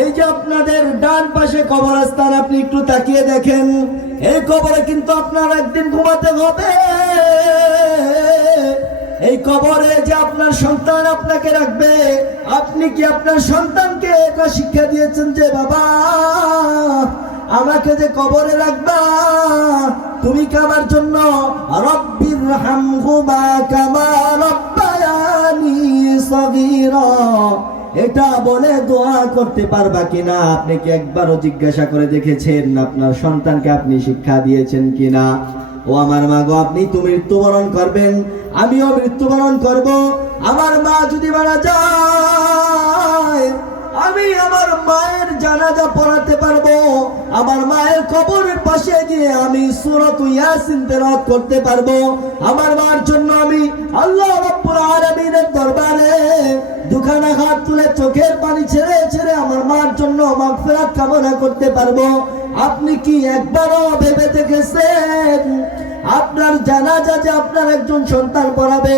এই যে আপনাদের ডান পাশে কবরস্থান, আপনি একটু তাকিয়ে দেখেন। এই কবরে কিন্তু আপনার একদিন ঘুমাতে হবে। এই কবরে যে আপনার সন্তান আপনাকে রাখবে, আপনি কি আপনার সন্তানকে এটা শিক্ষা দিয়েছেন যে, বাবা, আমাকে যে কবরে রাখবা, তুমি কি আমার জন্য রব্বির হামহুমা কামা রব্বায়ানি সগীরা? এটা বলে দোয়া করতে পারবা কিনা? আপনি কি একবারও জিজ্ঞাসা করে দেখেছেন আপনার সন্তানকে আপনি শিক্ষা দিয়েছেন কিনা? ও আমার মা গো, আপনি তো মৃত্যুবরণ করবেন। আমিও মৃত্যুবরণ করব। আমার মা যদি মারা যায়, আমি আমার মায়ের জানাজা পড়াতে পারব। আমার মায়ের কবরের পাশে গিয়ে আমি সুরত ইয়াসিন তেলাওয়াত করতে পারব। আমার মার জন্য আমি আল্লাহ দুখানা হাত তুলে চোখের পানি ছেড়ে ছেড়ে আমার মার জন্য কামনা করতে পারব। আপনি কি একবারও ভেবে দেখেছেন আপনার যে আপনার একজন সন্তান পড়াবে,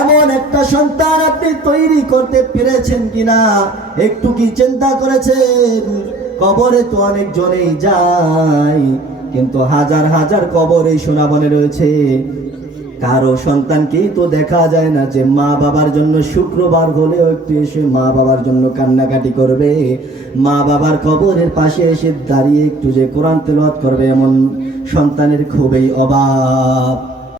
এমন একটা সন্তান আপনি তৈরি করতে পেরেছেন কিনা? একটু কি চিন্তা করেছেন? কবরে তো অনেক জনেই যায়, কিন্তু হাজার হাজার কবর এই সোনাবনে রয়েছে। কারও সন্তানকেই তো দেখা যায় না যে মা বাবার জন্য শুক্রবার হলেও একটু এসে মা বাবার জন্য কান্নাকাটি করবে। মা বাবার কবরের পাশে এসে দাঁড়িয়ে একটু যে কোরআন তেলত করবে এমন সন্তানের খুবই অভাব।